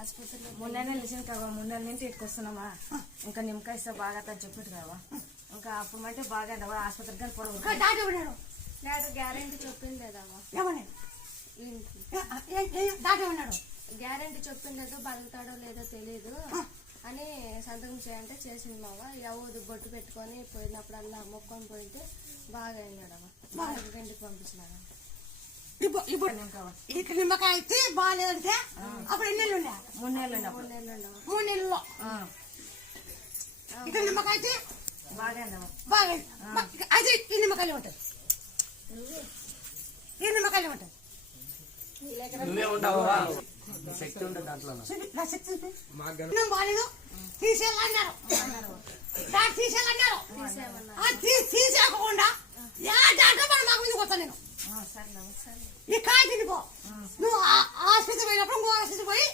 ఆసుపత్రిలో 3 నెలలు వెళ్ళింది కావా 3 నెలల నుంచి ఇక్కడికి వస్తున్నామా ఇంకా నిమ్మకాయ ఇస్తా బాగా అని చెప్పిట్టు కావా ఇంకా అప్పుడు అంటే బాగా ఆసుపత్రికి కానీ పొడవు డాక్టర్ గ్యారెంటీ చెప్పింది లేదమ్మా గ్యారెంటీ చెప్పింది లేదో బతుకుతాడో లేదో తెలియదు అని సంతకం చేయంటే చేసింది మావ ఎవరు బొట్టు పెట్టుకొని పోయినప్పుడల్లా మొక్కని పోయింటే బాగా అయినాడమ్మా ఇంటికి పంపించినాడు ఇక్కడ నిమ్మకాయ అయితే బాగాలేదంటే అప్పుడు ఎన్ని నెలలు ఉండే 3 నెలలు 3 నెలల్లో ఇక్కడ నిమ్మకాయ అయితే బాగా అది ఈ నిమ్మకాయలు ఉంటుంది ఈ నిమ్మకాయలు ఉంటుంది బాగాలేదు తీసేయాలన్నారు తీసేయకుండా దాంట్లో మనం మాకు ముందుకు వస్తాను నేను ఈ కాయ తినిపో నువ్వు ఆసుపత్రి పోయినప్పుడు ఇంకో ఆసుపత్రి పోయి